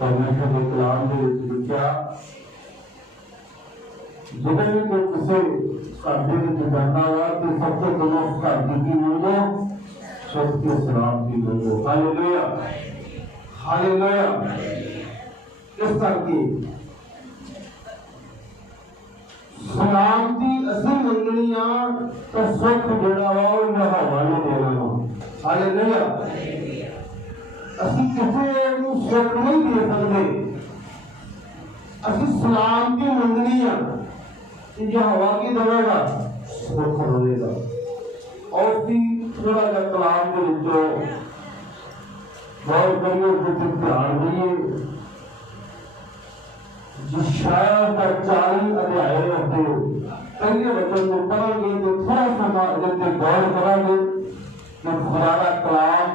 परमेश्वर के कलाम के लिखा जिन्हें भी कोई किसी घर के जाना हुआ तो सबसे पहले उस घर की मंगो, सबके सलाम की मंगो। Hallelujah hallelujah. इस करके सलाम की असली मंगनी तो सुख जोड़ा वा हवा ने देना वा। हालेलुया। असि किसी को सुख नहीं दे सकते, असि सलाम की मंगनी जो हवा की देगा सुख होगा। और थोड़ा सा कलाम के विचों गौर करिए, कुछ ध्यान दीजिए। यशायाह का 40 अध्याय रहते पहले वचन को पढ़ेंगे तो थोड़ा सा गौर करेंगे कि खुदा का कलाम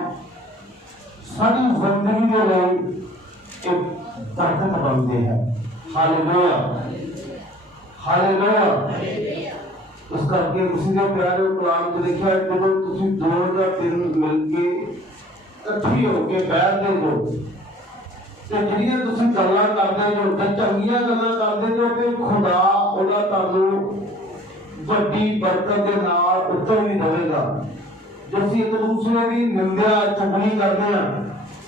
सारी जिंदगी के लिए एक बरकत बनते हैं। Hallelujah hallelujah. उस करके उसी के प्यारे कलाम को देखा है जो तुसी 2 या 3 मिलके इकट्ठी होके बैठते हो ਤੇ ਜਿਹੜੀਆਂ ਤੁਸੀਂ ਗੱਲਾਂ ਕਰਦੇ ਹੋ ਤੇ ਚੰਗੀਆਂ ਗੱਲਾਂ ਕਰਦੇ ਹੋ ਤੇ ਖੁਦਾ ਉਹਦਾ ਤੁਹਾਨੂੰ ਵੱਡੀ ਬਰਕਤ ਦੇ ਨਾਲ ਉੱਤਰ ਵੀ ਦੇਵੇਗਾ। ਜੇ ਅਸੀਂ ਇੱਕ ਦੂਸਰੇ ਦੀ ਨਿੰਦਿਆ ਚੁਗਲੀ ਕਰਦੇ ਆ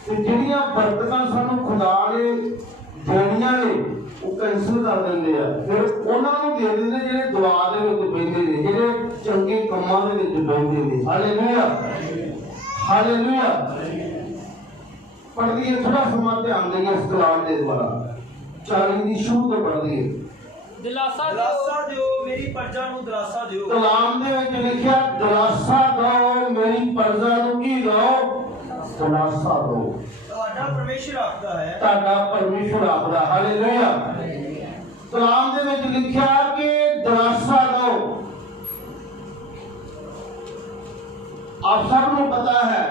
ਤੇ ਜਿਹੜੀਆਂ ਬਰਕਤਾਂ ਸਾਨੂੰ ਖੁਦਾ ਨੇ ਦੇਣੀਆਂ ਨੇ ਉਹ ਕੈਂਸਲ ਕਰ ਦਿੰਦੇ ਆ, ਫਿਰ ਉਹਨਾਂ ਨੂੰ ਦੇ ਦਿੰਦੇ ਜਿਹੜੇ ਦੁਆ ਦੇ ਵਿੱਚ ਬੈਠੇ ਨੇ, ਜਿਹੜੇ ਚੰਗੇ ਕੰਮਾਂ ਦੇ ਵਿੱਚ ਬੈਠੇ ਨੇ। Hallelujah hallelujah. पढ़ दिए थोड़ा समा ध्यान देंगे इस कलाम के द्वारा 40 की शुरू तो पढ़ दिए। दिलासा दो मेरी प्रजा ਨੂੰ ਦਿਲਾਸਾ ਦਿਓ। कलाम ਦੇ ਵਿੱਚ ਲਿਖਿਆ ਦਿਲਾਸਾ ਦਿਓ ਮੇਰੀ ਪ੍ਰਜਾ ਨੂੰ ਕੀ ਦਿਓ? ਦਿਲਾਸਾ ਦਿਓ। ਤੁਹਾਡਾ ਪਰਮੇਸ਼ਰ ਆਖਦਾ ਹੈ। ਤੁਹਾਡਾ ਪਰਮੇਸ਼ਰ ਆਖਦਾ। ਹਾਲੇਲੂਇਆ। ਕਲਾਮ ਦੇ ਵਿੱਚ ਲਿਖਿਆ ਕਿ ਦਿਲਾਸਾ ਦਿਓ। ਆਪ ਸਭ ਨੂੰ ਪਤਾ ਹੈ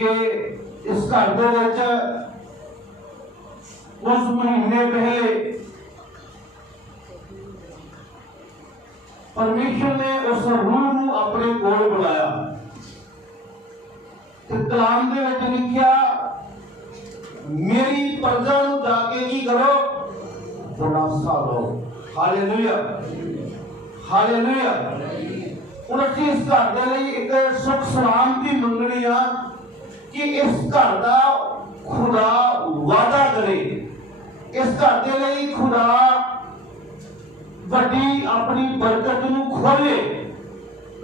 कि इस घर के कुछ महीने पहले परमेश्वर ने उस रूह को अपने कोल बुलाया। कलाम के विच लिखिया मेरी प्रजा नूं जाके की करो? दिलासा दो। Hallelujah hallelujah. हुण असीं इस घर के लिए एक सुख सलाम की मंगनी आ कि इस घर का खुदा वादा करे, इस घर के लिए खुदा बड़ी अपनी बरकत नूं खोले।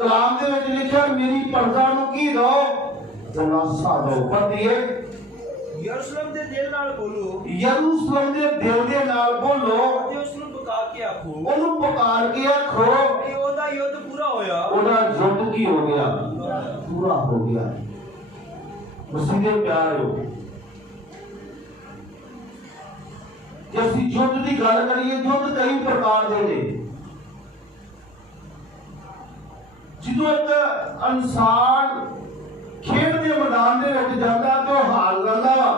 कलाम दे विच लिखिया मेरी प्रजा नूं की दो? दिलासा दो। पढ़िए यरूशलेम दे दिल नाल बोलो, यरूशलेम दे दिल दे नाल बोलो ते उस नूं पुकार के आखो, ओनू पुकार के आखो कि ओदा युद्ध पूरा होया। ओदा युद्ध की हो गया? पूरा हो गया। मसीह के प्यार हो जैसी युद्ध की गल करिए, युद्ध कई प्रकार के ने। जो एक इंसान खेड के मैदान में जाता तो हार जाता वा,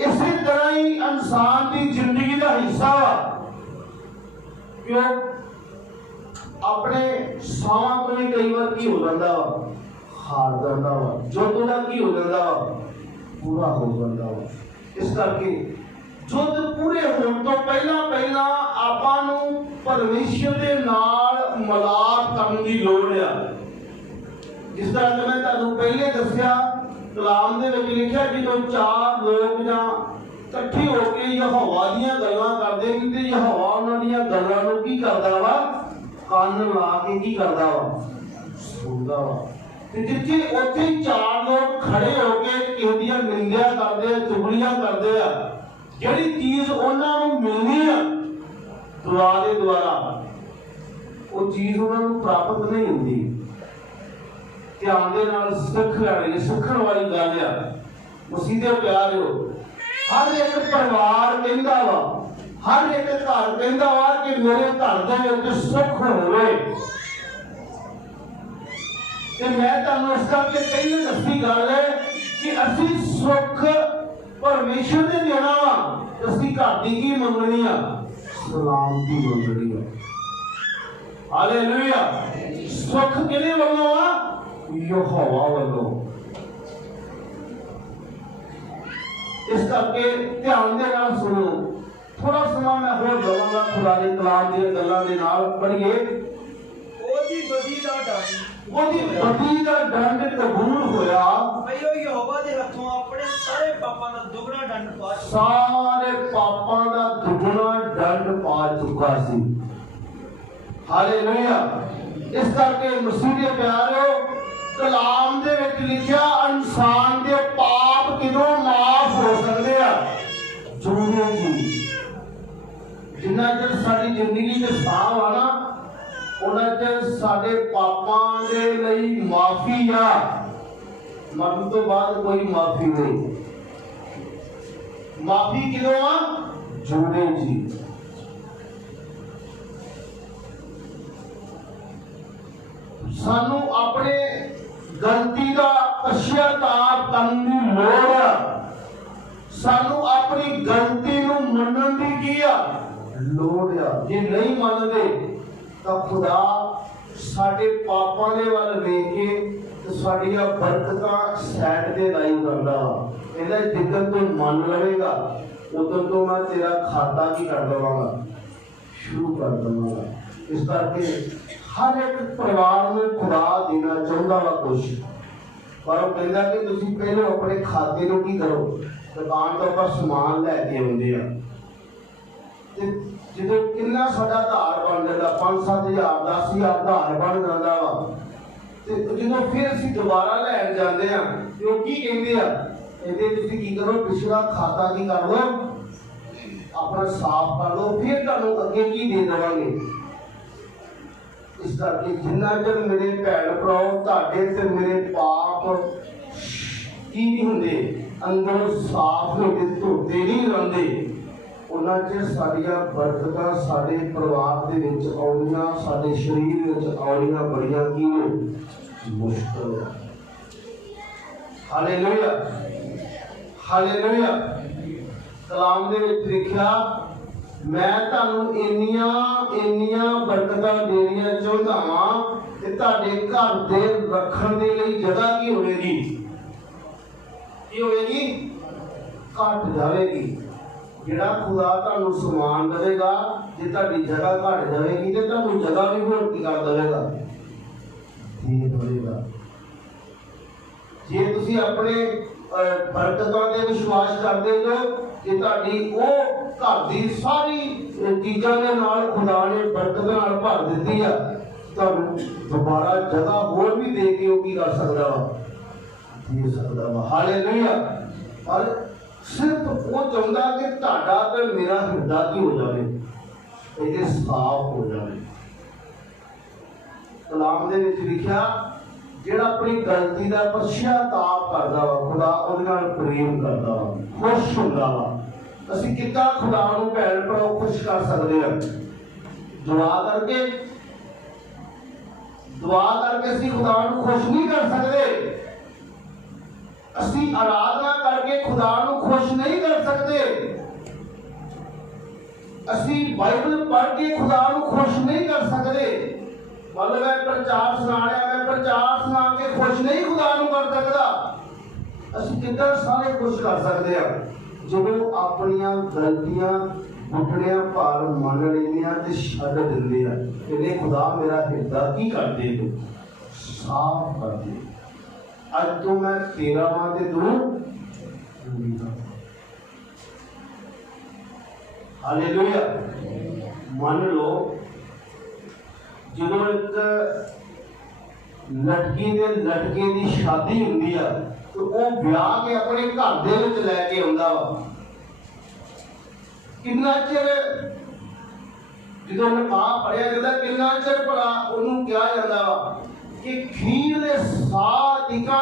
इसी तरह ही इंसान की जिंदगी का हिस्सा वा क्यों अपने सावां तो भी कई बार की हो जाता वा, हार जाता वा, युद्ध का की हो जाता वा, पूरा हो जाता वा। इस करके युद्ध पूरे होने तो पहला आपां नूं परमेश्वर दे नाल मिलाप करने की लोड़ है। जिस तरह कि मैं तुहानूं पहले दस्सिया कलाम दे विच लिखिया जो 4 लोग जां इकट्ठे होकर यहोवा दीयां गल्लां करदे ने ते यहोवा उन्हां दीयां गल्लां नूं की करदा वा? कान ला के की करदा वा? सुनदा वा। जिथे उत्थे 4 लोग खड़े होके किसी दी निंदा करते चुगलियां करते हैं, जिहड़ी चीज उन्हां नूं मिलनी है दुआ दे द्वारा वो चीज उन्हां नूं प्राप्त नहीं होंदी। ध्यान दे नाल सिख लैणी, सिखण वाली गल है। मसीह दे प्यार हो हर एक परिवार कहंदा वा, हर एक घर कहंदा वा कि मेरे घर दे विच सुख होवे। मैं तुहानूं इस करके पहले दस्सी गल है कि असीं सुख परमेश्वर ने देना वा, असीं घर दी की मंगनी आ? सलाम की मंगनी आ। हालेलुया। सुख किहदे वल्लों आ? यहोवा वल्लों। इस करके ध्यान दे नाल सुनो। थोड़ा समा मैं होर लवांगा खुदा दे कलाम दी गल्लां दे नाल पढ़िए। ओदी बदी दा डर ओदी बदी दा दंड कबूल होया। भईओ यहोवा दे हथों अपने सारे पापां दा दुगना दंड पा चुका। सारे पापां दा दुगना दंड पा चुका सी। हालेलुया। इस करके मसीह दे प्यारो कलाम दे विच लिखिया इंसान दे पाप किदों माफ हो सकदे आ? जरूर जी। जिन्ना चਿਰ साडी जिंदगी दे साह आ ना उन्ना चਿਰ साडे पापां दे लई माफी आ। मरण तो बाद कोई माफी नहीं। माफी किदों आ? जरूर जी। सानू अपने गलती का पश्चाताप करने की लोड़ है। सानू अपनी गलती नू मनन दी की लोड़ है। जे नहीं मनदे तो खुदा साडे पापां दे वल वेख के ते साडीआं बरकतां सैट ते लाई करदा। कहंदा जिद्दन तू मन लवेगा उदों तो मैं तेरा खाता की कर देवांगा, शुरू कर देवांगा। इस करके हर एक परिवार में खुदा देना चाहता वा कुछ, पर वो कहता कि तुसीं पहले अपने खाते को की करो। दुकान तो पर समान लैके आउंदे आ ते जो किन्ना साडा आधार बन जाता 5-7 हज़ार 10 हज़ार आधार बन जाता वा ते जो फिर असीं दोबारा लैन जाते हैं ते वो की कहते हैं कहते तुसीं की करो पिछला खाता की कर लो, अपना साफ कर लो, फिर तुहानूं अगे की दे देवांगे। इस करके जिन्ना चਿਰ मेरे भैन भराओ ਤੁਹਾਡੇ ਤੇ ਮੇਰੇ पाप की नहीं होंगे अंदरों साफ होते धोते नहीं रहते उन्ना चਿਰ साडियां बरकतां साडे परिवार दे विच आउणियां साडे शरीर विच आउणियां बड़ियां की ने मुश्किल है। Hallelujah hallelujah. कलाम दे विच लिखिया मैं तुहानूं इन्नियां बरकतां देनियां चाहुंदा वां कि तुहाडे घर दे रखण दे लई जगह की होवेगी? की होवेगी? घट जाएगी। जिहड़ा खुदा तुहानूं समान देवेगा जे तुहाडी जगह घट जाएगी ते तुहानूं जगह भी होर की कर देवेगा? दे देवेगा। जे तुसीं अपने बरकतां ते विश्वास करदे हो कि तुहाडी ਉਹ घर की सारी चीज़ों के नाल खुदा ने बरकत नाल भर दी है, तुहानूं दोबारा जगह होर भी दे के वो की कर सकदा वा? दे सकदा वा। हालेलुया। पर सिर्फ वो चाहुंदा कि तुहाडा ते मेरा हिरदा की हो जाए, ये साफ हो जाए। कलाम दे विच लिखिया जिहड़ा अपनी गलती का पश्चाताप करदा वा खुदा उहदे नाल प्रेम करदा वा, खुश हुंदा वा। ਅਸੀਂ ਕਿੱਦਾਂ खुदा ਨੂੰ ਭੈਣ ਭਰਾ खुश कर सकते हैं? दुआ करके ਅਸੀਂ खुदा ਨੂੰ खुश नहीं कर सकते। ਅਸੀਂ आराधना करके खुदा ਨੂੰ खुश नहीं कर सकते। ਅਸੀਂ बाइबल पढ़ के खुदा ਨੂੰ खुश नहीं कर सकते। मतलब मैं प्रचार सुना रहा, मैं प्रचार सुना के खुश नहीं खुदा ਨੂੰ कर सकता। ਅਸੀਂ ਕਿੱਦਾਂ ਸਾਰੇ खुश कर सकते हैं? ਜਦੋਂ ਆਪਣੀਆਂ ਗਲਤੀਆਂ ਘੁਟਣਿਆਂ ਭਾਰ ਮੰਨ ਲੈਂਦੇ ਆ ਤੇ ਛੱਡ ਦਿੰਦੇ ਆ। ਕਹਿੰਦੇ ਖੁਦਾ ਮੇਰਾ ਹਿਰਦਾ ਕੀ ਕਰ ਦੇ ਤੂੰ ਸਾਫ਼ ਕਰ ਦੇ। ਅੱਜ ਤੋਂ ਮੈਂ ਤੇਰਾ ਵਾਂ ਤੇ ਤੂੰ ਮੇਰਾ। ਹਾਲੇਲੂਇਆ। ਮੰਨ ਲਓ ਜਦੋਂ ਇੱਕ ਲੜਕੀ ਦੇ ਲੜਕੇ ਦੀ ਸ਼ਾਦੀ ਹੁੰਦੀ ਆ तो वो ब्याह के अपने घर दे विच लैके आउंदा वा। किन्ना चिर जो निकाह पढ़िया जाता किन्ना चिर भला उन्होंने कहा जाता वा कि खीर दे साह टिका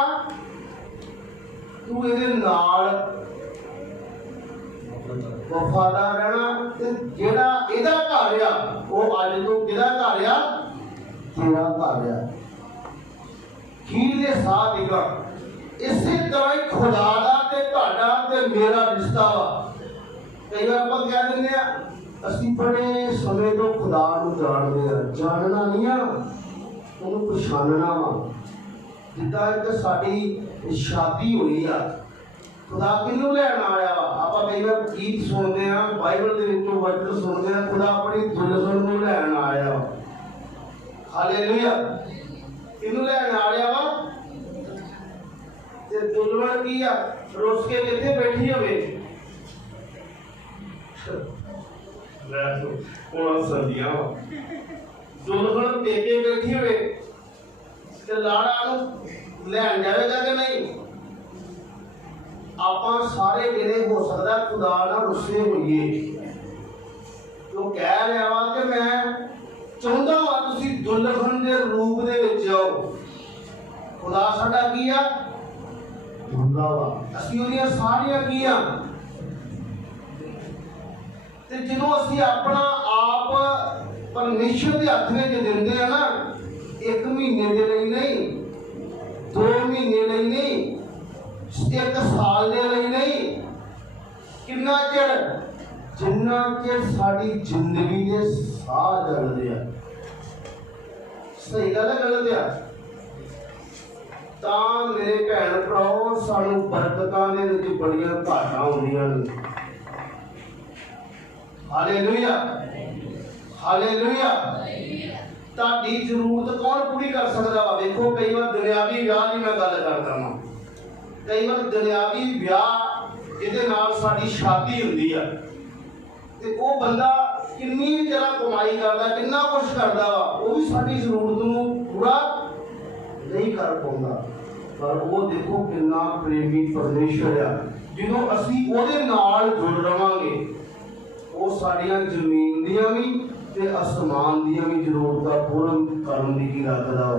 तू इहदे नाल वफादार रहना ते जेड़ा इहदा घर आ वो अज तू किहदा घर आ? तेरा घर आ। खीर दे साह टिका। इसी तरह ही खुदा दा ते तुहाडा ते मेरा रिश्ता वा। कई बार आपां कह दिंदे आ ਅਸੀਂ बड़े समय तो खुदा ਨੂੰ ਜਾਣਦੇ ਆ। ਜਾਣਨਾ ਨਹੀਂ ਆ, ਉਹਨੂੰ ਪਛਾਣਨਾ ਵਾ। ਜਿੱਦਾਂ ਇੱਕ ਸਾਡੀ ਸ਼ਾਦੀ ਹੋਈ ਆ खुदा किनू लैन आया वा? आपां कई बार गीत सुनते हैं, बाइबल के विचों वचन सुनते हैं, खुदा अपनी दुल्हन नूं लैन आया वा। हालेलुया। किनू लैन आया वा? ते दुल्हन की आ रोस के किथे बैठी होवे? मैं तो हुण समझिया वा। दुल्हन पेके बैठी होवे ते लाड़ा नूं लैन जाएगा कि नहीं? ਆਪਾਂ ਸਾਰੇ ਵੇਲੇ ਹੋ ਸਕਦਾ ਖੁਦਾ ਨਾਲ ਰੁੱਸੇ ਹੋਈਏ, ਉਹ ਕਹਿ ਰਿਹਾ ਵਾ ਕਿ ਮੈਂ ਚਾਹੁੰਦਾ ਵਾ ਤੁਸੀਂ ਦੁਲਹਨ ਦੇ ਰੂਪ ਦੇ ਵਿੱਚ ਆਓ। ਖੁਦਾ ਸਾਡਾ ਕੀ ਆ? ਦੁਲਹਾ ਵਾ। ਅਸੀਂ ਉਹਦੀਆਂ ਸਾਰੀਆਂ ਕੀ ਆ? ਤੇ ਜਦੋਂ ਅਸੀਂ ਆਪਣਾ ਆਪ ਪਰਮੇਸ਼ਰ ਦੇ ਹੱਥ ਵਿੱਚ ਦਿੰਦੇ ਆ ਨਾ, 1 ਮਹੀਨੇ ਦੇ ਲਈ ਨਹੀਂ, 2 ਮਹੀਨੇ ਲਈ ਨਹੀਂ, 1 ਸਾਲ ਦੇ ਲਈ ਨਹੀਂ, ਕਿੰਨਾ ਚਿਰ? ਜਿੰਨਾ ਚਿਰ ਸਾਡੀ ਜ਼ਿੰਦਗੀ ਦੇ ਸਾਹ ਚੱਲਦੇ ਆ। ਸਹੀ ਗੱਲ ਹੈ ਗਲਤ ਆ? ਤਾਂ ਮੇਰੇ ਭੈਣ ਭਰਾਓ, ਸਾਨੂੰ ਬਰਕਤਾਂ ਦੇ ਵਿੱਚ ਬੜੀਆਂ ਘਾਟਾਂ ਹੁੰਦੀਆਂ ਨੇ। Hallelujah, hallelujah. ਤੁਹਾਡੀ ਜ਼ਰੂਰਤ ਕੌਣ ਪੂਰੀ ਕਰ ਸਕਦਾ ਵਾ? ਵੇਖੋ, ਕਈ ਵਾਰ ਦੁਨਿਆਵੀ ਵਿਆਹ ਦੀ ਮੈਂ ਗੱਲ ਕਰਦਾ ਹਾਂ, ਕਈ ਵਾਰ ਦੁਨਿਆਵੀ ਵਿਆਹ ਜਿਹਦੇ ਨਾਲ ਸਾਡੀ ਸ਼ਾਦੀ ਹੁੰਦੀ ਆ, ਤੇ ਉਹ ਬੰਦਾ ਕਿੰਨੀ ਵੀ ਜ਼ਿਆਦਾ ਕਮਾਈ ਕਰਦਾ, ਕਿੰਨਾ ਕੁਛ ਕਰਦਾ ਵਾ, ਉਹ ਵੀ ਸਾਡੀ ਜ਼ਰੂਰਤ ਨੂੰ ਪੂਰਾ ਨਹੀਂ ਕਰ ਪਾਉਂਦਾ। ਪਰ ਉਹ ਦੇਖੋ ਕਿੰਨਾ ਪ੍ਰੇਮੀ ਪਰਮੇਸ਼ਰ ਆ। ਜਦੋਂ ਅਸੀਂ ਉਹਦੇ ਨਾਲ ਜੁੜ ਰਵਾਂਗੇ, ਉਹ ਸਾਡੀਆਂ ਜ਼ਮੀਨ ਦੀਆਂ ਵੀ ਤੇ ਅਸਮਾਨ ਦੀਆਂ ਵੀ ਜ਼ਰੂਰਤਾਂ ਪੂਰਨ ਕਰਨ ਦੀ ਕੀ ਰੱਖਦਾ ਵਾ?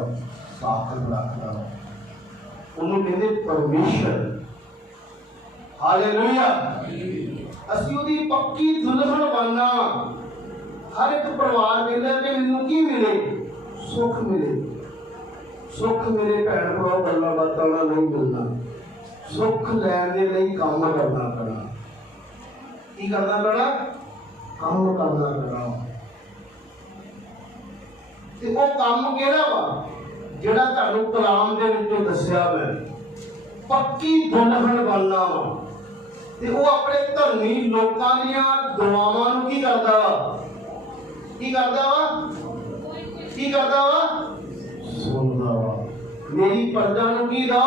ਤਾਕਤ ਰੱਖਦਾ ਵਾ। ਉਹਨੂੰ ਕਹਿੰਦੇ ਪਰਮੇਸ਼ਰ। ਹਾਲੇਲੂਇਆ। ਅਸੀਂ ਉਹਦੀ ਪੱਕੀ ਦੁਲਹਨ ਬਣਨਾ। ਹਰ ਇੱਕ ਪਰਿਵਾਰ ਕਹਿੰਦਾ ਕਿ ਮੈਨੂੰ ਕੀ ਮਿਲੇ? ਸੁੱਖ ਮਿਲੇ। ਸੁੱਖ ਮੇਰੇ ਭੈਣ ਭਰਾ ਗੱਲਾਂ ਬਾਤਾਂ ਨਾਲ ਨਹੀਂ ਮਿਲਣਾ। ਸੁੱਖ ਲੈਣ ਦੇ ਲਈ ਕੰਮ ਕਰਨਾ ਪੈਣਾ। ਕੀ ਕਰਨਾ ਪੈਣਾ? ਕੰਮ ਕਰਨਾ ਪੈਣਾ। ਤੇ ਉਹ ਕੰਮ ਕਿਹੜਾ ਵਾ? ਜਿਹੜਾ ਤੁਹਾਨੂੰ ਕਲਾਮ ਦੇ ਵਿੱਚੋਂ ਦੱਸਿਆ ਮੈਂ, ਪੱਕੀ ਦੁਲਹਨ ਬਣਨਾ ਵਾ। ਤੇ ਉਹ ਆਪਣੇ ਧਰਮੀ ਲੋਕਾਂ ਦੀਆਂ ਦੁਆਵਾਂ ਨੂੰ ਕੀ ਕਰਦਾ ਵਾ? ਕੀ ਕਰਦਾ ਵਾ? ਕੀ ਕਰਦਾ ਵਾ? ਸੁਣਦਾ ਵਾ। ਮੇਰੀ ਪਰਜਾ ਨੂੰ ਕੀ ਦੋ?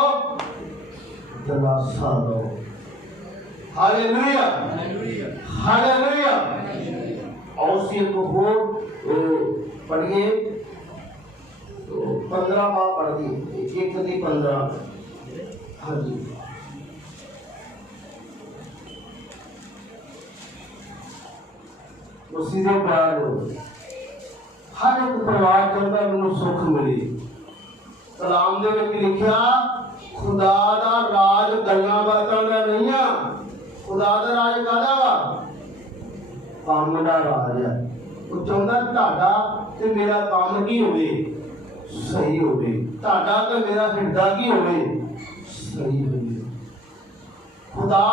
ਦਿਲਾਸਾ ਦੋ। Hallelujah, hallelujah. ਆਓ ਅਸੀਂ ਇੱਕ ਹੋਰ ਪੜ੍ਹੀਏ। 15 ਬਾਅਦ पढ़ दी, 1 ਦੀ 15। हाँ जी, उसी के बाद हर एक परिवार के अंदर मैनू सुख मिली। कलाम दे विच लिखिया, खुदा दा राज गल्लां बातां दा नहीं आ। खुदा दा राज काहदा वा? काम दा राज है। वो चाहुंदा तुहाडा ते मेरा काम की होवे? सही होवे। तुहाडा ते मेरा हिरदा की होवे? सही होवे। खुदा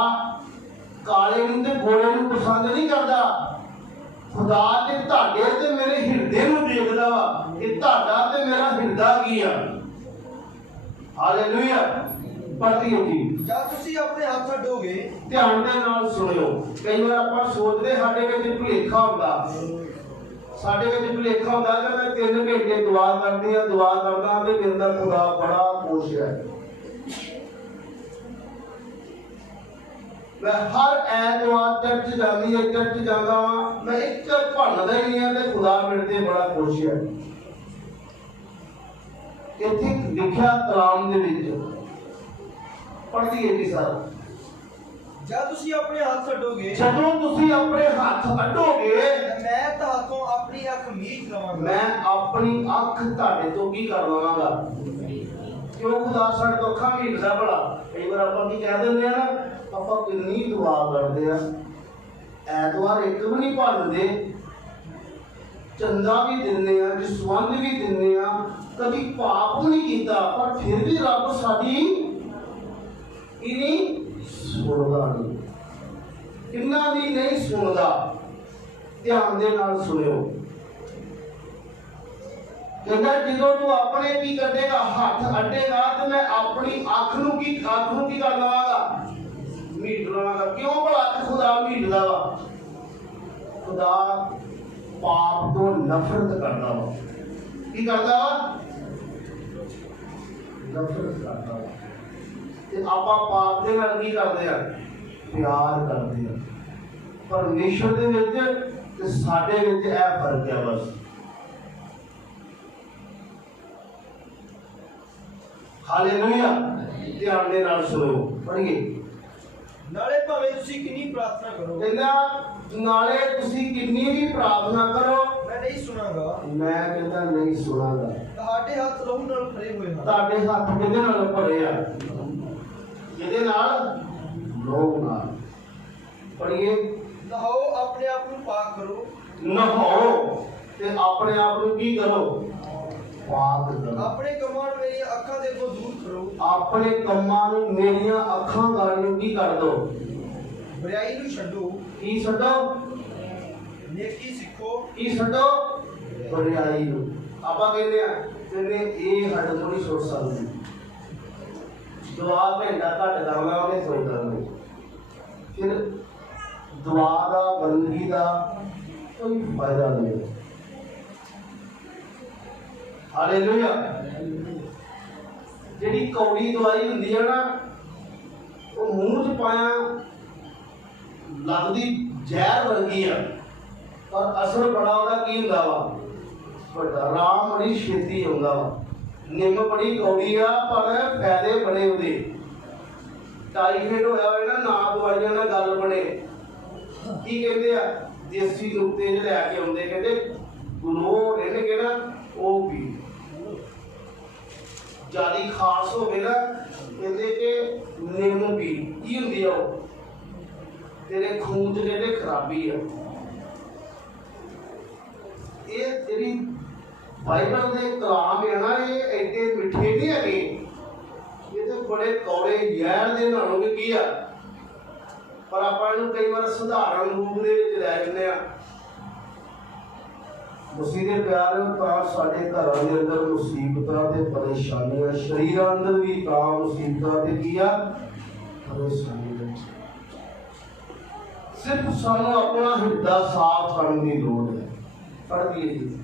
काले नूं ते गोरे नूं पसंद नहीं करदा। खुदा ते तुहाडे ते मेरे हिरदे नूं देखदा वा कि तुहाडा ते मेरा हिरदा की आ। हालेलुया। पढ़दी हो जी। जब तुसी अपने हथ छड्डोगे, ध्यान दे नाल सुनियो। कई बार आपां सोचदे साडे विच भुलेखा हुंदा, साडे विच भुलेखा हुंदा कि मैं 3 घंटे दुआ करदी हां, दुआ करदा ते मेरे दा खुदा बड़ा खुश है। मैं हर ऐतवार चर्च जानी है, चर्च जाता वा, मैं एक भनदा ही नहीं है ते खुदा मेरे ते बड़ा खुश है। इत्थे लिखिया कलाम दे विच, पढ़दी है जी सर। जब तुसी अपने हाथ छड्डोगे, जदों तुसी अपने हाथ अड्डोगे, मैं तुहाडों अपनी अख मीच लवांगा। मैं अपनी अख तुहाडे तो की कर लवांगा। क्यों? खुदा साडे तो अखां मीचदा भला। कई बार आपां की कह दिंदे आ ना, आपां किन्नी दुआ करदे आ, ऐतवार एक भी नहीं भरदे, चंदा भी दिंदे आ, जसवंत भी दिंदे आ, कभी पाप नहीं कीता, पर फिर भी रब साडी की नहीं सुनदा नहीं। किन्ना भी नहीं सुनदा। ध्यान दे नाल सुनियो। कहता जो तू अपने की करेगा, हाथ अड्डेगा, तो मैं अपनी अख नूं की कर लवांगा। मीट लवांगा क्यों भला खुदा मीटदा वा खुदा पाप तो नफरत करता वा की करता वा नफरत करता वा ते आपां पाप दे नाल की करदे आ प्यार करदे आ परमेश्वर दे विच ते साडे विच ए फर्क है बस हालेलुया ध्यान दे नाल सुनो पढ़िए नाले भावें तुसी किन्नी प्रार्थना करो कहंदा नाले तुसी किन्नी भी प्रार्थना करो मैं नहीं सुनागा मैं कहंदा नहीं सुनागा ਤੁਹਾਡੇ ਹੱਥ ਲਹੂ ਨਾਲ ਭਰੇ ਹੋਏ ਹਨ ਤੁਹਾਡੇ ਹੱਥ ਕਿਹਦੇ ਨਾਲ ਭਰੇ ਆ ਕਿਹਦੇ ਨਾਲ ਲੋਹ ਨਾਲ ਪੜੀਏ ਨਹਾਓ ਆਪਣੇ ਆਪ ਨੂੰ ਪਾਕ ਕਰੋ ਨਹਾਓ ਤੇ ਆਪਣੇ ਆਪ ਨੂੰ ਕੀ ਕਰੋ ਪਾਕ ਕਰੋ ਆਪਣੇ ਕੰਮਾਂ ਨੂੰ ਮੇਰੀਆਂ ਅੱਖਾਂ ਦੇ ਤੋਂ ਦੂਰ ਕਰੋ ਆਪਣੇ ਕੰਮਾਂ ਨੂੰ ਮੇਰੀਆਂ ਅੱਖਾਂ ਗਾੜੀਆਂ ਕੀ ਕਰ ਦੋ ਬੁਰਾਈ ਨੂੰ ਛੱਡੋ ਕੀ ਛੱਡੋ ਨੇਕੀ ਸਿੱਖੋ ਕੀ ਛੱਡੋ ਬੁਰਾਈ ਨੂੰ ਆਪਾਂ ਕਹਿੰਦੇ ਆ ਕਹਿੰਦੇ ਇਹ ਹੱਡ ਤੋਂ ਨਹੀਂ ਛੁੱਟ ਸਕਦੀ ਦੁਆ ਘੰਟਾ ਘੱਟ ਕਰਨਾ ਉਹਨੇ ਸੋਚਦਾ ਨਹੀਂ ਫਿਰ ਦੁਆ ਦਾ ਬੰਦਗੀ ਦਾ ਕੋਈ ਫਾਇਦਾ ਨਹੀਂ ਹਾਲੇਲੂਇਆ ਜਿਹੜੀ ਕੌੜੀ ਦਵਾਈ ਹੁੰਦੀ ਹੈ ਨਾ ਉਹ ਮੂੰਹ 'ਚ ਪਾਇਆ ਲੱਗਦੀ ਜ਼ਹਿਰ ਵਰਗੀ ਆ ਪਰ ਅਸਰ ਬੜਾ ਉਹਦਾ ਕੀ ਹੁੰਦਾ ਵਾ ਵੱਡਾ ਰਾਮ ਬੜੀ ਛੇਤੀ ਆਉਂਦਾ ਵਾ ਨਿੰਮ ਬੜੀ ਕੌੜੀ ਆ ਪਰ ਫਾਇਦੇ ਬੜੇ ਉਹਦੇ ਟਾਈਫਾਇਡ ਹੋਇਆ ਹੋਵੇ ਨਾ ਦਵਾਈਆਂ ਨਾਲ ਗੱਲ ਬਣੇ ਕੀ ਕਹਿੰਦੇ ਆ ਦੇਸੀ ਨੁਕਤੇ ਜਿਹੜੇ ਲੈ ਕੇ ਆਉਂਦੇ ਕਹਿੰਦੇ ਗਲੋ ਰਹਿਣੇ ਕਿਹੜਾ ਉਹ ਵੀ ਜਿਆਦੀ ਖਾਸ ਹੋਵੇ ਨਾ ਕਹਿੰਦੇ ਕਿ ਨਿੰਮ ਵੀ ਕੀ ਹੁੰਦੀ ਆ ਉਹ ਤੇਰੇ ਖੂਨ 'ਚ ਕਹਿੰਦੇ ਖਰਾਬੀ ਆ ਇਹ ਜਿਹੜੀ ਬਾਈਬਲ ਦੇ ਕਲਾਮ ਹੈ ਨਾ ਇਹ ਐਡੇ ਮਿੱਠੇ ਨਹੀਂ ਹੈਗੇ ਇਹ ਤਾਂ ਬੜੇ ਕੌੜੇ ਜ਼ਹਿਰ ਦੇ ਨਾਲੋਂ ਵੀ ਕੀ ਆ ਪਰ ਆਪਾਂ ਇਹਨੂੰ ਕਈ ਵਾਰ ਸਧਾਰਨ ਰੂਪ ਦੇ ਵਿੱਚ ਲੈ ਜਾਂਦੇ ਆ ਮਸੀਹ ਦੇ ਪਿਆਰ ਤਾਂ ਸਾਡੇ ਘਰਾਂ ਦੇ ਅੰਦਰ ਮੁਸੀਬਤਾਂ ਤੇ ਪਰੇਸ਼ਾਨੀਆਂ ਸ਼ਰੀਰਾਂ ਅੰਦਰ ਵੀ ਤਾਂ ਮੁਸੀਬਤਾਂ ਤੇ ਕੀ ਆ ਪਰੇਸ਼ਾਨੀਆਂ ਸਿਰਫ ਸਾਨੂੰ ਆਪਣਾ ਹਿਰਦਾ ਸਾਫ਼ ਕਰਨ ਦੀ ਲੋੜ ਹੈ ਪੜ੍ਹਦੀ ਜੀ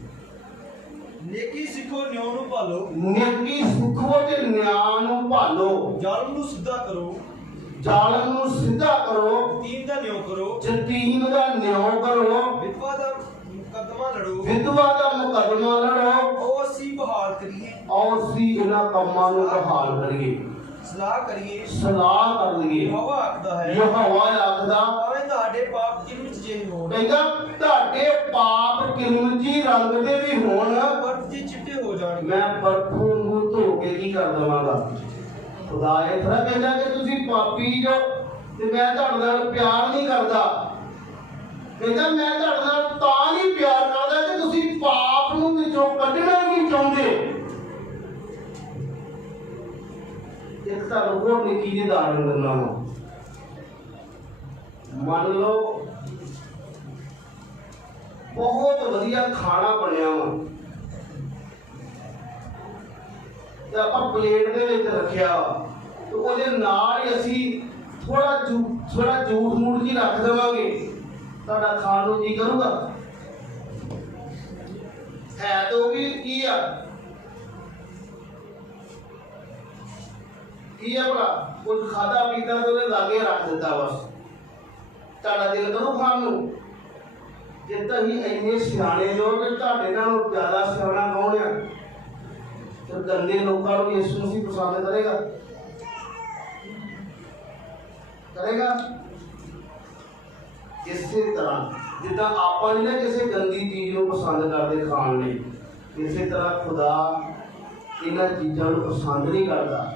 ਨੇਕੀ ਸਿੱਖੋ ਨਿਆਂ ਨੂੰ ਭਾਲੋ ਨੇਕੀ ਸਿੱਖੋ ਤੇ ਨਿਆਂ ਨੂੰ ਭਾਲੋ ਜ਼ਾਲਮ ਨੂੰ ਸਿੱਧਾ ਕਰੋ ਜ਼ਾਲਮ ਨੂੰ ਸਿੱਧਾ ਕਰੋ ਯਤੀਮ ਦਾ ਨਿਆਂ ਕਰੋ ਯਤੀਮ ਦਾ ਨਿਆਂ ਕਰੋ ਵਿਧਵਾ ਦਾ ਮੁਕੱਦਮਾ ਲੜੋ ਵਿਧਵਾ ਦਾ ਮੁਕੱਦਮਾ ਲੜੋ ਉਹ ਅਸੀਂ ਬਹਾਲ ਕਰੀਏ ਔਰ ਅਸੀਂ ਇਹਨਾਂ ਕੰਮਾਂ ਨੂੰ ਬਹਾਲ ਕਰੀਏ ਸਲਾਹ ਕਰੀਏ ਸਲਾਹ ਕਰ ਲਈਏ ਯਹੋਵਾ ਆਖਦਾ ਹੈ ਯਹੋਵਾ ਆਖਦਾ ਭਾਵੇਂ ਤੁਹਾਡੇ ਪਾਪ ਕਿੰਨੇ ਜਿਹੇ ਹੋਣ ਕਹਿੰਦਾ ਤੁਹਾਡੇ ਪਾਪ ਕਿੰਨਜੀ ਰੰਗ ਦੇ ਵੀ ਹੋਣ ਬਰਫ਼ ਜਿਹੇ ਚਿੱਟੇ ਹੋ ਜਾਣਗੇ ਮੈਂ ਬਰਫੂ ਨੂੰ ਧੋ ਕੇ ਕੀ ਕਰ ਦਵਾਂਗਾ ਖੁਦਾ ਇਹ ਥੋੜਾ ਕਹਿੰਦਾ ਕਿ ਤੁਸੀਂ ਪਾਪੀ ਜੋ ਤੇ ਮੈਂ ਤੁਹਾਡੇ ਨਾਲ ਪਿਆਰ ਨਹੀਂ ਕਰਦਾ ਕਹਿੰਦਾ ਮੈਂ ਤੁਹਾਡੇ ਨਾਲ ਤਾਂ ਨਹੀਂ ਪਿਆਰ ਕਰਦਾ ਕਿ ਤੁਸੀਂ ਪਾਪ ਨੂੰ ਵਿੱਚੋਂ ਕੱਢਣਾ ਨਹੀਂ ਚਾਹੁੰਦੇ ਇੱਕ ਤਾਂ ਹੋਰ ਨਿੱਕੀ ਜਿਹੀ ਉਦਾਹਰਨ ਦਿੰਦਾ ਹਾਂ ਮੰਨ ਲਓ ਬਹੁਤ ਵਧੀਆ ਖਾਣਾ ਬਣਿਆ ਵਾ ਤੇ ਆਪਾਂ ਪਲੇਟ ਦੇ ਵਿੱਚ ਰੱਖਿਆ ਤੇ ਉਹਦੇ ਨਾਲ ਹੀ ਅਸੀਂ ਥੋੜਾ ਝੂਠ ਮੂਠ ਜੀ ਰੱਖ ਦੇਵਾਂਗੇ ਤੁਹਾਡਾ ਖਾਣ ਨੂੰ ਜੀ ਕਰੂਗਾ ਹੈ ਤਾਂ ਉਹ ਵੀ ਕੀ ਆ ਭਲਾ ਕੁਝ ਖਾਦਾ ਪੀਤਾ ਤੇ ਉਹਦੇ ਲਾਗੇ ਰੱਖ ਦਿੱਤਾ ਬਸ ਤੁਹਾਡਾ ਦਿਲ ਕਰੂ ਖਾਣ ਨੂੰ ਜੇ ਤੁਸੀਂ ਇੰਨੇ ਸਿਆਣੇ ਲੋਕ ਤੁਹਾਡੇ ਨਾਲੋਂ ਜ਼ਿਆਦਾ ਸਿਆਣਾ ਕੌਣ ਆ ਤੇ ਗੰਦੇ ਲੋਕਾਂ ਨੂੰ ਯਿਸੂ ਮਸੀਹ ਪਸੰਦ ਕਰੇਗਾ ਇਸੇ ਤਰ੍ਹਾਂ ਜਿੱਦਾਂ ਆਪਾਂ ਨੇ ਨਾ ਕਿਸੇ ਗੰਦੀ ਚੀਜ਼ ਨੂੰ ਪਸੰਦ ਕਰਦੇ ਖਾਣ ਲਈ ਇਸੇ ਤਰ੍ਹਾਂ ਖੁਦਾ ਇਹਨਾਂ ਚੀਜ਼ਾਂ ਨੂੰ ਪਸੰਦ ਨਹੀਂ ਕਰਦਾ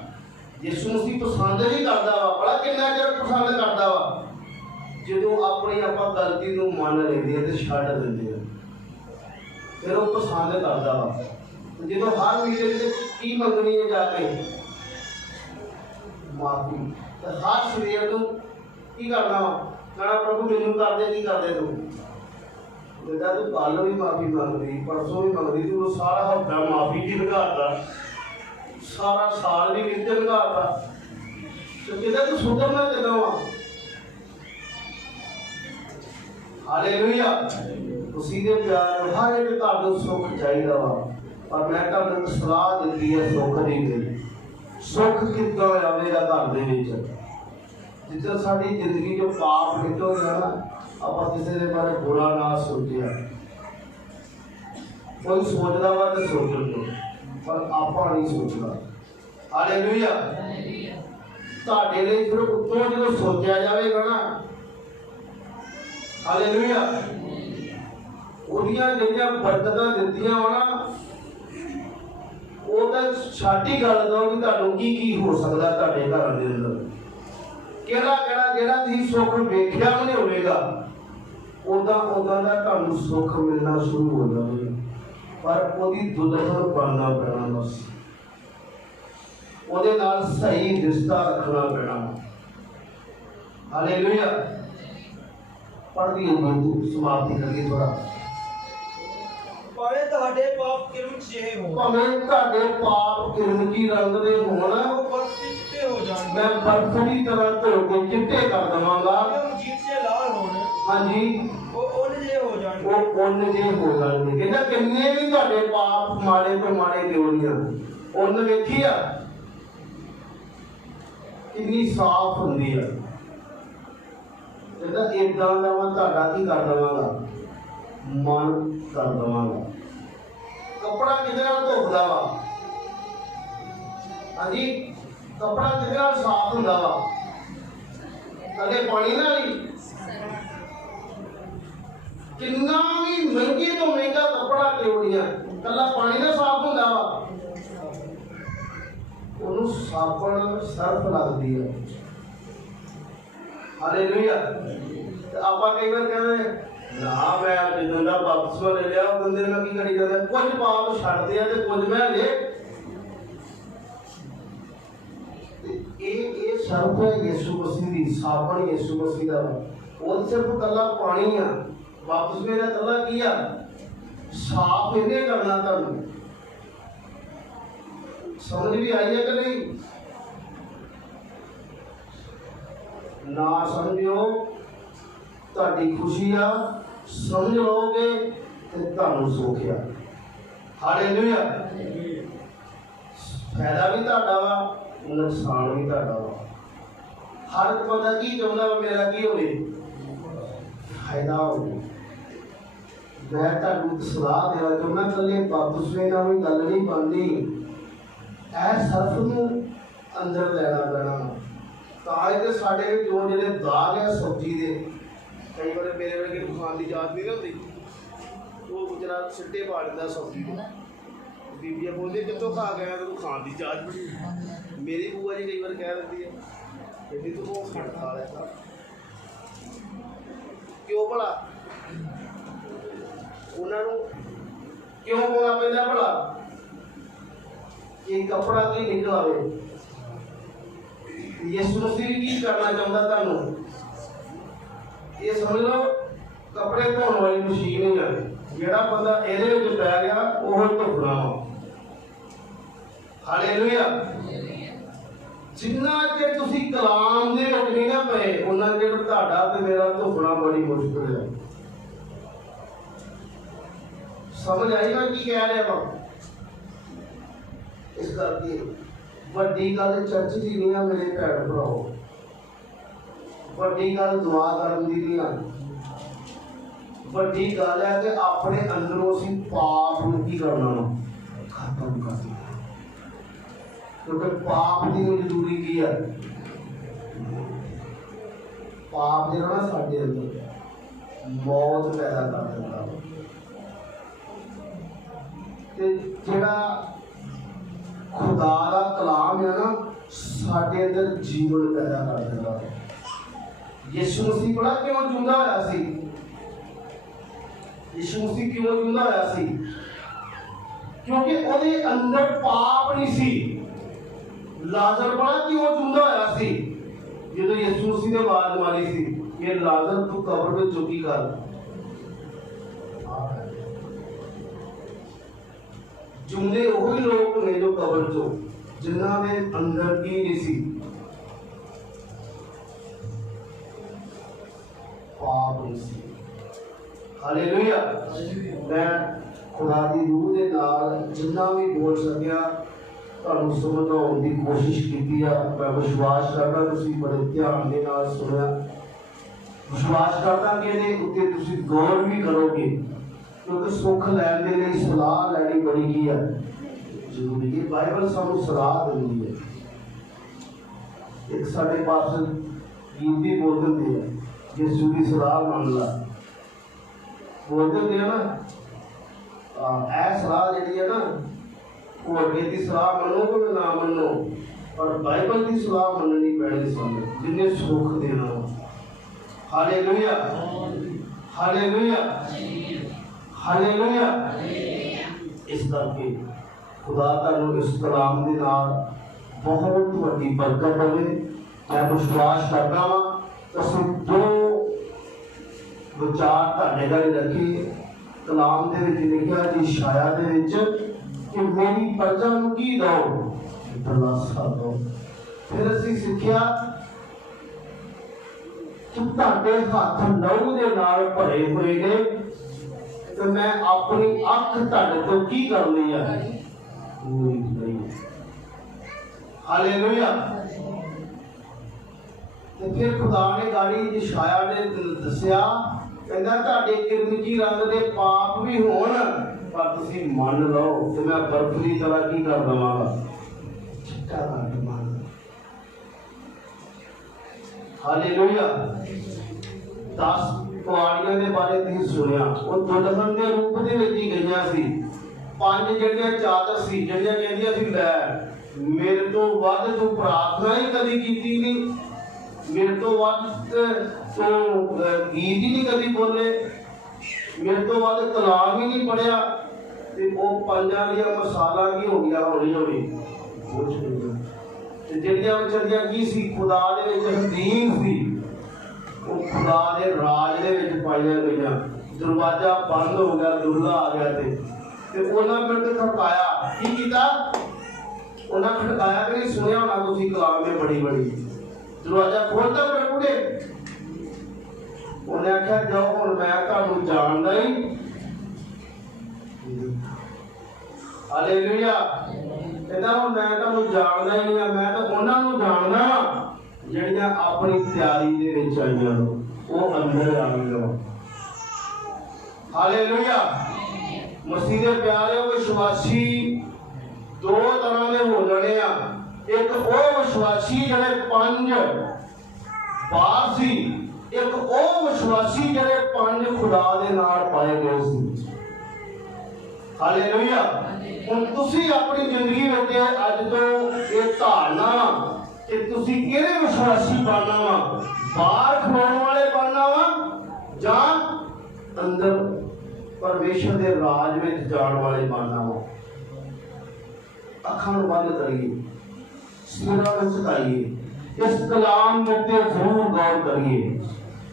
ਯਿਸੂ ਮਸੀਹ ਪਸੰਦ ਨਹੀਂ ਕਰਦਾ ਵਾ ਬੜਾ ਕਿੰਨਾ ਚਿਰ ਪਸੰਦ ਕਰਦਾ ਵਾ ਜਦੋਂ ਆਪਣੀ ਆਪਾਂ ਗਲਤੀ ਨੂੰ ਮੰਨ ਲੈਂਦੇ ਆ ਤੇ ਛੱਡ ਦਿੰਦੇ ਆ ਫਿਰ ਉਹ ਪਸੰਦ ਕਰਦਾ ਵਾ ਜਦੋਂ ਹਰ ਮੀਟਿੰਗ ਤੇ ਕੀ ਮੰਗਣੀ ਹੈ ਜਾ ਕੇ ਮਾਫੀ ਤੇ ਹਰ ਸਰੀਰ ਨੂੰ ਕੀ ਕਰਨਾ ਵਾ ਕਹਿਣਾ ਪ੍ਰਭੂ ਮੈਨੂੰ ਕਰਦੇ ਕੀ ਕਰਦੇ ਤੂੰ ਜਿੱਦਾਂ ਤੂੰ ਕੱਲ ਵੀ ਮਾਫੀ ਮੰਗਦੀ ਪਰਸੋਂ ਵੀ ਮੰਗਦੀ ਤੂੰ ਸਾਰਾ ਹਫ਼ਤਾ ਮਾਫੀ ਕੀ ਲਗਾਤਾ ਸਾਰਾ ਸਾਲ ਵੀ ਕਿੱਥੇ ਲਗਾਤਾ ਤੇ ਕਿਤੇ ਤੂੰ ਸੁਧਰਨਾ ਕਿੱਦਾਂ ਵਾ ਹਾਲੇਲੂਇਆ। ਤੁਸੀਂ ਦੇ ਪਿਆਰ ਨੂੰ ਹਰ ਇੱਕ ਤੁਹਾਨੂੰ ਸੁੱਖ ਚਾਹੀਦਾ ਵਾ, ਪਰ ਮੈਂ ਤੁਹਾਨੂੰ ਸਲਾਹ ਦਿੱਤੀ ਹੈ ਸੁੱਖ ਦੀ ਵੀ। ਸੁੱਖ ਕਿੱਦਾਂ ਆਵੇਗਾ ਘਰ ਦੇ ਵਿੱਚ? ਜਿੱਦਾਂ ਸਾਡੀ ਜ਼ਿੰਦਗੀ ਚੋਂ ਪਾਪ ਨਿਕਲ ਗਿਆ ਨਾ, ਆਪਾਂ ਕਿਸੇ ਦੇ ਬਾਰੇ ਬੁਰਾ ਨਾ ਸੋਚਿਆ। ਕੋਈ ਸੋਚਦਾ ਵਾ ਤੇ ਸੋਚਣ ਦੋ, ਪਰ ਆਪਾਂ ਨਹੀਂ ਸੋਚਦਾ। ਹਾਲੇਲੂਇਆ। ਤੁਹਾਡੇ ਲਈ ਫਿਰ ਉੱਤੋਂ ਜਦੋਂ ਸੋਚਿਆ ਜਾਵੇਗਾ ਨਾ, ਹਾਲੇਲੂਇਆ, ਉਹਦੀਆਂ ਜਿਹੜੀਆਂ ਬਰਕਤਾਂ ਦਿੱਤੀਆਂ ਹੋਣਾ, ਉਹ ਤਾਂ ਛਾਟੀ ਗੱਲ ਦਾ ਵੀ ਤੁਹਾਨੂੰ ਕੀ ਕੀ ਹੋ ਸਕਦਾ ਤੁਹਾਡੇ ਘਰ ਦੇ ਅੰਦਰ। ਕਿਹੜਾ ਕਿਹੜਾ ਜਿਹੜਾ ਤੁਸੀਂ ਸੁੱਖ ਵੇਖਿਆ ਵੀ ਨਹੀਂ ਹੋਵੇਗਾ, ਉਦਾਂ ਦਾ ਤੁਹਾਨੂੰ ਸੁੱਖ ਮਿਲਣਾ ਸ਼ੁਰੂ ਹੋ ਜਾਵੇਗਾ। ਪਰ ਉਹਦੀ ਦੁਲਹਨ ਬਣਨਾ ਪੈਣਾ, ਬਸ ਉਹਦੇ ਨਾਲ ਸਹੀ ਰਿਸ਼ਤਾ ਰੱਖਣਾ ਪੈਣਾ। ਹਾਲੇਲੂਇਆ। ਪੜ੍ਹਦੀ ਹਾਂ ਸਮਾਪਤੀ ਕਰੀਏ ਥੋੜਾ। ਭਾਵੇਂ ਤੁਹਾਡੇ ਪਾਪ ਕਿਰਮ ਜਿਹੇ ਹੋਣ, ਭਾਵੇਂ ਤੁਹਾਡੇ ਪਾਪ ਕਿਰਮਚੀ ਰੰਗ ਦੇ ਹੋਣ, ਉਹ ਬਰਫ਼ ਦੇ ਚਿੱਟੇ ਹੋ ਜਾਣਗੇ। ਮੈਂ ਬਰਫ਼ ਦੀ ਤਰ੍ਹਾਂ ਧੋ ਕੇ ਚਿੱਟੇ ਕਰ ਦੇਵਾਂਗਾ। ਉਹ ਜੀਤ ਸੇ ਲਾਲ ਹੋਣ, ਹਾਂਜੀ, ਉਹ ਉਨ ਜਿਹੇ ਹੋ ਜਾਣਗੇ। ਉਹ ਉਨ ਜਿਹੇ ਹੋ ਜਾਣਗੇ। ਕਹਿੰਦਾ ਕਿੰਨੇ ਵੀ ਤੁਹਾਡੇ ਪਾਪ ਮਾੜੇ ਤੋਂ ਮਾੜੇ ਦਿਉੜੀਆਂ, ਉਨ ਵੇਖੀ ਆ ਕਿੰਨੀ ਸਾਫ਼ ਹੁੰਦੀ ਆ। ਕਹਿੰਦਾ ਏਦਾਂ ਦਾ ਮੈਂ ਤੁਹਾਡਾ ਕੀ ਕਰ ਦੇਵਾਂਗਾ, ਮਨ ਕਰ ਦੇਵਾਂਗਾ। ਕੱਪੜਾ ਕਿਹਦੇ ਨਾਲ ਧੋਦਾ ਵਾ? ਹਾਂਜੀ, ਕੱਪੜਾ ਕਿਹਦੇ ਨਾਲ ਸਾਫ਼ ਹੁੰਦਾ ਵਾ? ਕਦੇ ਪਾਣੀ ਨਾਲ ਹੀ। ਕਿੰਨਾ ਵੀ ਮਹਿੰਗੇ ਤੋਂ ਮਹਿੰਗਾ ਕੱਪੜਾ ਕਿਉੜੀਆਂ, ਕੱਲਾ ਪਾਣੀ ਨਾਲ ਸਾਫ਼ ਹੁੰਦਾ ਵਾ? ਉਹਨੂੰ ਸਾਬਣ ਸਰਫ ਲੱਗਦੀ ਹੈ। ਹਾਲੇਲੂਇਆ। ਆਪਾਂ ਕਈ ਵਾਰ ਕਹਿੰਦੇ ਨਾ ਮੈਂ ਜਦੋਂ ਦਾ ਬਪਤਿਸਮਾ ਲੈ ਲਿਆ ਉਹ ਬੰਦੇ ਨਾਲ ਕੀ ਕਰੀ ਜਾਂਦਾ, ਕੁਝ ਪਾਪ ਛੱਡਦੇ ਆ ਤੇ ਕੁਝ ਮੈਂ ਲੈ। ਇਹ ਸਰਫ ਹੈ ਯਿਸੂ ਮਸੀਹ ਦੀ, ਸਾਬਣ ਯਿਸੂ ਮਸੀਹ ਦਾ। ਉਹ ਸਿਰਫ ਕੱਲਾ ਪਾਣੀ ਆ। ਬਪਤਿਸਮੇ ਦਾ ਕੱਲਾ ਕੀ ਆ? ਸਾਫ਼ ਇਹਨੇ ਕਰਨਾ ਤੁਹਾਨੂੰ। ਸਮਝ ਵੀ ਆਈ ਹੈ ਕਿ ਨਹੀਂ? ਨਾ ਸਮਝਿਓ ਤੁਹਾਡੀ ਖੁਸ਼ੀ ਆ, ਸਮਝ ਲਓਗੇ ਤੇ ਤੁਹਾਨੂੰ ਸੁੱਖ ਆ। ਹਾਲੇਲੂਇਆ। ਫਾਇਦਾ ਵੀ ਤੁਹਾਡਾ ਵਾ, ਨੁਕਸਾਨ ਵੀ ਤੁਹਾਡਾ ਵਾ। ਹਰ ਇੱਕ ਬੰਦਾ ਕੀ ਚਾਹੁੰਦਾ ਵਾ, ਮੇਰਾ ਕੀ ਹੋਵੇ, ਫਾਇਦਾ ਹੋਵੇ। ਮੈਂ ਤੁਹਾਨੂੰ ਸਲਾਹ ਦੇਣਾ ਚਾਹੁੰਦਾ, ਇਕੱਲੇ ਬਪਤਿਸਮੇ ਨਾਲ ਵੀ ਗੱਲ ਨਹੀਂ ਬਣਦੀ। ਇਹ ਸਰਫ ਨੂੰ ਅੰਦਰ ਲੈਣਾ ਪੈਣਾ। ਤਾਂ ਇਹ ਸਾਡੇ ਜੋ ਜਿਹੜੇ ਦਾਗ ਹੈ ਸਬਜ਼ੀ ਦੇ, ਕਈ ਵਾਰ ਮੇਰੇ ਵਰਗੇ ਨੂੰ ਖਾਣ ਦੀ ਯਾਦ ਨਹੀਂ ਹੁੰਦੀ, ਉਹ ਗੁਜਰਾ ਸਿੱਟੇ ਪਾ ਦਿੰਦਾ ਸਬਜ਼ੀ ਦੇ। ਬੀਬੀਆਂ ਬੋਲਦੇ ਕਿੱਥੋਂ ਖਾ ਗਿਆ ਤੈਨੂੰ ਖਾਣ ਦੀ ਯਾਦ ਬਣੀ। ਮੇਰੀ ਬੂਆ ਜੀ ਕਈ ਵਾਰ ਕਹਿ ਦਿੰਦੀ ਹੈ ਕਹਿੰਦੀ ਤੂੰ ਉਹ ਖੰਡ ਖਾ ਲਿਆ। ਕਿਉਂ ਭਲਾ? ਉਹਨਾਂ ਨੂੰ ਕਿਉਂ ਪਾਉਣਾ ਪੈਂਦਾ ਭਲਾ? ਇਹ ਕੱਪੜਾ ਕੀ ਨਿਕਲ ਆਵੇ। ਯਿਸੂ ਮਸੀਹ ਕੀ ਕਰਨਾ ਚਾਹੁੰਦਾ ਤੁਹਾਨੂੰ? ਇਹ ਸਮਝ ਲਓ ਕੱਪੜੇ ਧੋਣ ਵਾਲੀ ਮਸ਼ੀਨ ਹੀ ਆ। ਜਿਹੜਾ ਬੰਦਾ ਇਹਦੇ ਵਿੱਚ ਪੈ ਗਿਆ ਉਹ ਧੋਣਾ ਵਾ। ਹਾਲੇਲੂਇਆ। ਜਿੰਨਾ ਚਿਰ ਤੁਸੀਂ ਕਲਾਮ ਦੇ ਵਿੱਚ ਨਹੀਂ ਨਾ ਪਏ, ਉਹਨਾਂ ਚਿਰ ਤੁਹਾਡਾ ਤੇ ਮੇਰਾ ਧੋਣਾ ਬੜੀ ਮੁਸ਼ਕਿਲ ਹੈ। ਸਮਝ ਆਈ ਨਾ ਕੀ ਕਹਿ ਰਿਹਾ ਵਾ? ਇਸ ਕਰਕੇ ਵੱਡੀ ਗੱਲ ਚਰਚ ਦੀ ਨਹੀਂ ਆ ਮੇਰੇ ਭੈਣ ਭਰਾਓ। ਵੱਡੀ ਗੱਲ ਦੁਆ ਕਰਨ ਦੀ ਨਹੀਂ ਆ। ਵੱਡੀ ਗੱਲ ਹੈ ਕਿ ਆਪਣੇ ਅੰਦਰੋਂ ਅਸੀਂ ਪਾਪ ਨੂੰ ਕੀ ਕਰਨਾ, ਖਤਮ ਕਰ ਦੇਣਾ। ਕਿਉਂਕਿ ਪਾਪ ਦੀ ਮਜ਼ਦੂਰੀ ਕੀ ਹੈ? ਪਾਪ ਜਿਹੜਾ ਨਾ ਸਾਡੇ ਅੰਦਰ ਮੌਤ ਪੈਦਾ ਕਰ ਦਿੰਦਾ। ਤੇ ਜਿਹੜਾ ਖੁਦਾ ਦਾ ਕਲਾਮ ਹੈ ਨਾ, ਸਾਡੇ ਅੰਦਰ ਜੀਵਨ ਪੈਦਾ ਕਰ ਦਿੰਦਾ ਹੈ। ਯਿਸੂ ਮਸੀਹ ਬੜਾ ਕਿਉਂ ਜਿਉਂਦਾ ਹੋਇਆ ਸੀ? ਯਿਸੂ ਮਸੀਹ ਕਿਉਂ ਜਿਉਂਦਾ ਹੋਇਆ ਸੀ? ਕਿਉਂਕਿ ਉਹਦੇ ਅੰਦਰ ਪਾਪ ਨਹੀਂ ਸੀ। ਲਾਜ਼ਰ ਬੜਾ ਕਿਉਂ ਜਿਉਂਦਾ ਹੋਇਆ ਸੀ? ਜਦੋਂ ਯਿਸੂ ਮਸੀਹ ਨੇ ਆਵਾਜ਼ ਮਾਰੀ ਸੀ ਕਿ ਲਾਜ਼ਰ ਤੂੰ ਕਬਰ ਵਿੱਚ ਚੁੱਕੀ ਕਰ। ਜਿਉਂਦੇ ਉਹੀ ਲੋਕ ਨੇ ਜੋ ਕਬਰ ਚੋਂ, ਜਿਨ੍ਹਾਂ ਦੇ ਅੰਦਰ ਕੀ ਨਹੀਂ ਸੀ, ਪਾਪ ਨਹੀਂ ਸੀ। ਹਾਲੇਲੂਇਆ। मैं खुदा दी रूह दे नाल जिन्ना भी बोल सकिया ਤੁਹਾਨੂੰ ਸਮਝਾਉਣ ਦੀ ਕੋਸ਼ਿਸ਼ ਕੀਤੀ ਆ। मैं विश्वास करदा ਤੁਸੀਂ बड़े ध्यान दे नाल सुनिया। विश्वास करदा कि ਇਹਦੇ ਉੱਤੇ ਤੁਸੀਂ गौर भी करोगे क्योंकि सुख लैण दे लई सलाह लैणी बड़ी की है जरूरी है। बाइबल सानू सलाह दिंदी है। एक साडे पास गीत भी बोल दिंदे है यीशु की सलाह मान ला बोल दिंदे है ना। ऐ सलाह जिहड़ी है ना वो अगे की सलाह मनो कि ना मनो पर बाइबल की सलाह मननी पैनी सानू जिन्हें सुख देना। Hallelujah hallelujah hallelujah. इस करके खुदा तुहानू इस कलाम दे नाल बहुत वड्डी बरकत होवे। मैं विश्वास करदा वां असीं दो विचार तुहाडे नाल रखी। कलाम दे विच लिखिआ जी शाया दे विच कि मेरी प्रजा नूं की दो दलासा दो। फिर असीं सिੱਖਿਆ कि तुहाडे हत्थ लहू दे नाल भरे होए ने ते मैं अपनी अख तुहाडे तो की कर लई है। हालेलुया। ते फिर खुदा ने गाड़ी यशाया ने दस्सिया कहंदा तुहाडे किरमची रंग दे पाप भी होण पर तुसीं मन लो ते मैं बर्फ दी तरह की कर दवांगा चिट्टा कर दवांगा। हालेलुया। 10 कुआड़ियां दे बारे तुसीं सुनिया वो दुल्हन दे रूप दे विच ही गईयां सी। 5 ਜਿਹੜੀਆਂ ਚਾਦਰ ਸੀ ਜਿਹੜੀਆਂ ਕਹਿੰਦੀਆਂ ਸੀ ਲੈ ਮੇਰੇ ਤੋਂ ਵੱਧ ਤੂੰ ਪ੍ਰਾਰਥਨਾ ਹੀ ਕਦੀ ਕੀਤੀ ਨਹੀਂ मेरे तो वध तो गीत ही नहीं कभी बोले मेरे तो वध कलाम ही नहीं पढ़िया ते वो पंजां दियां मसाला की हो गया हौली हौली कुछ नहीं। ਜਿਹੜੀਆਂ ਵਿਚਾਰੀਆਂ ਕੀ ਸੀ खुदा दे विच हदीन सी वो खुदा दे राज दे विच पाईਆਂ गईਆਂ। दरवाजा बंद हो गया दुल्हा आ गया ते ਉਹਨਾਂ ਮਿੰਟ ਖੜਕਾਇਆ की कीता ਉਹਨਾਂ ਖੜਕਾਇਆ कि नहीं सुनिया होना तुसीं कलाम में बड़ी बड़ी दरवाजा खोलता प्रभु ने उन्हें आख्या जाओ हुण मैं तुहानू जानदा ही। हालेलुया। कहंदा हुण मैं तुहानू जानदा ही नहीं मैं तो उन्हां नू जानदा ਜਿਹੜੀਆਂ अपनी तैयारी दे विच आईयां वो अंदर आ गईयां। हालेलुया। मसीह दे प्यारे विश्वासी दो तरह दे हो जाने आ। एक वो विश्वासी जिहड़े 5 बार सी एक वो विश्वासी जिहड़े 5 खुदा दे नाल पाए गए सी। हालेलुया। हुण तुसीं अपनी जिंदगी विच अज तो ये धारना कि तुसीं किहड़े विश्वासी बनना वा बाहर खलोण वाले बनना वा जां अंदर परमेश्वर दे राज विच जाण वाले बनना वा। अखां बंद करिए सिरा झुकाइए इस कलाम के उत्ते जरूर गौर करिए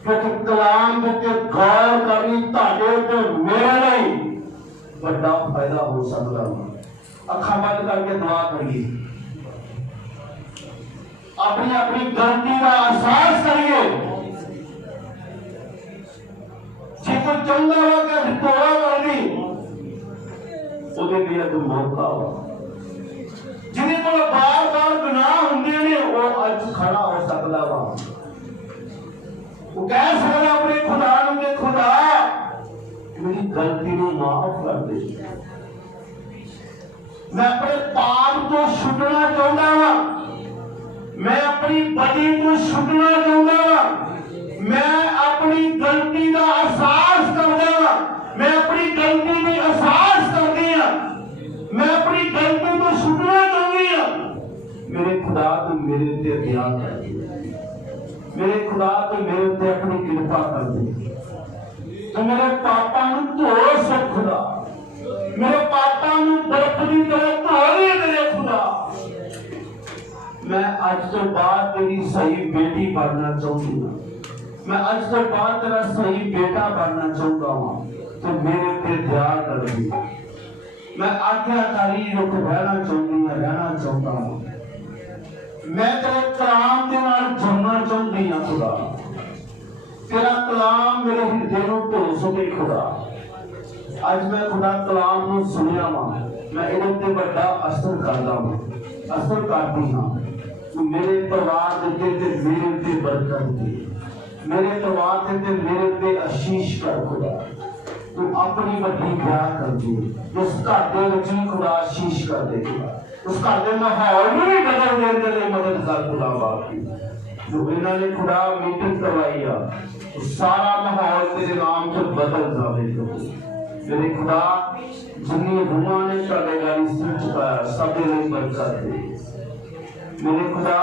क्योंकि कलाम के उत्ते गौर करनी तुहाडे ते मेरे लिए बड़ा फायदा हो सकता है। अखां बंद करके दुआ करिए अपनी अपनी गलती का एहसास करिए। जे कोई चंगा हो कि तोड़ा करनी ਉਹਦੇ ਲਈ ਇੱਕ मौका हो ਜਿਹਦੇ ਕੋਲ ਬਾਰ-ਬਾਰ ਗੁਨਾਹ ਹੁੰਦੇ ਨੇ ਉਹ ਅੱਜ ਖੜਾ ਹੋ ਸਕਦਾ ਵਾ। ਉਹ ਕਹਿ ਸਕਦਾ ਆਪਣੇ ਖੁਦਾ ਨੂੰ ਕਿ ਖੁਦਾ ਮੇਰੀ ਗਲਤੀ ਨੂੰ ਮਾਫ ਕਰ ਦੇ। ਮੈਂ ਆਪਣੇ ਪਾਪ ਤੋਂ ਛੁੱਟਣਾ ਚਾਹੁੰਦਾ ਵਾਂ मैं अपनी बदी को छुटना चाहूंगा मैं अपनी गलती का एहसास करदा मैं अपनी गलती का एहसास करदी हां मैं अपनी गलती को छुटना चाहती हां। मेरे खुदा तू मेरे ते दया कर मेरे खुदा तू मेरे ते अपनी कृपा कर दे तो मेरे पापा नु धो सक खुदा मेरे पापा नु बर्फ दी तरह धो दे मेरे खुदा। मैं आज तो बाद तेरी सही बेटी बनना चाहती हूँ मैं आज तो बाद तेरा सही बेटा बनना चाहता हूँ तो मेरे पे दया कर दी। मैं आज्ञाकारी रुख रहना चाहती हूँ रहना चाहता हूँ मैं तेरे कलाम के नाल जुड़ना चाहती हूँ खुदा तेरा कलाम मेरे हृदय को धो सुने खुदा अज मैं खुदा कलाम नूं सुनिया वा मैं इहदे ते बड़ा असर करदा हां असर करदी हां कि मेरे परिवार दे ते मेरे ते बरकत दी मेरे परिवार ते मेरे ते आशीष कर खुदा तू अपनी वड्डी ब्याह कर दे उस घर दे विच भी खुदा आशीष कर दे खुदा उस घर दे माहौल नूं भी बदल देण दे लई मदद कर खुदा बाकी जो इन्होंने ने खुदा मीटिंग करवाई आ तो सारा माहौल तेरे नाम से बदल जावे मेरे खुदा जिन्नी रूहां ने साडे गाली सिर चुकाया सब दे लई बरकत दे मेरे खुदा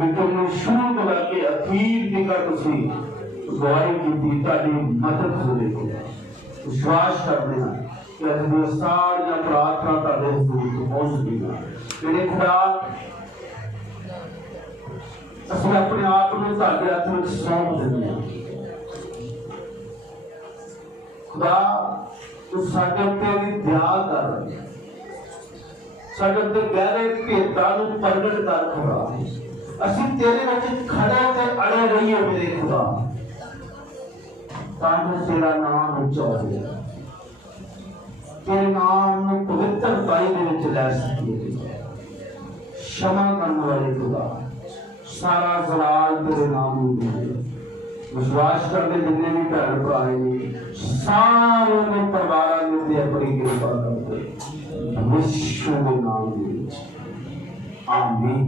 मीटिंग में शुरू तो लेके अखीर तक तुसी गवाही की ताड़ी मदद होवे विश्वास करते हैं कि अज दी सारियां प्रार्थना ताड़े हुजूर तक पहुंच गई मेरे खुदा ਅਸੀਂ ਆਪਣੇ ਆਪ ਨੂੰ ਤੁਹਾਡੇ ਹੱਥ ਵਿੱਚ ਸੌਂਪ ਦਿੰਦੇ ਹਾਂ ਖੁਦਾ ਤੂੰ ਸਾਡੇ ਉੱਤੇ ਵੀ ਦਇਆ ਕਰ ਸਾਡੇ ਉੱਤੇ ਗਹਿਰੇ ਭੇਦਾਂ ਨੂੰ ਪ੍ਰਗਟ ਕਰ ਖੁਦਾ ਅਸੀਂ ਤੇਰੇ ਵਿੱਚ ਖੜੇ ਤੇ ਅੜੇ ਰਹੀਏ ਮੇਰੇ ਖੁਦਾ ਤਾਂ ਜੋ ਤੇਰਾ ਨਾਮ ਉੱਚਾ ਹੋਵੇ ਤੇਰੇ ਨਾਮ ਨੂੰ ਪਵਿੱਤਰਤਾਈ ਦੇ ਵਿੱਚ ਲੈ ਸਕੀਏ क्षमा करने वाले खुदा सारा जलाल तेरे नाम में विश्वास करते जितने भी भैन भरा ने सारे ने परिवार में अपनी कृपा करते विश्व के नाम में आमीन।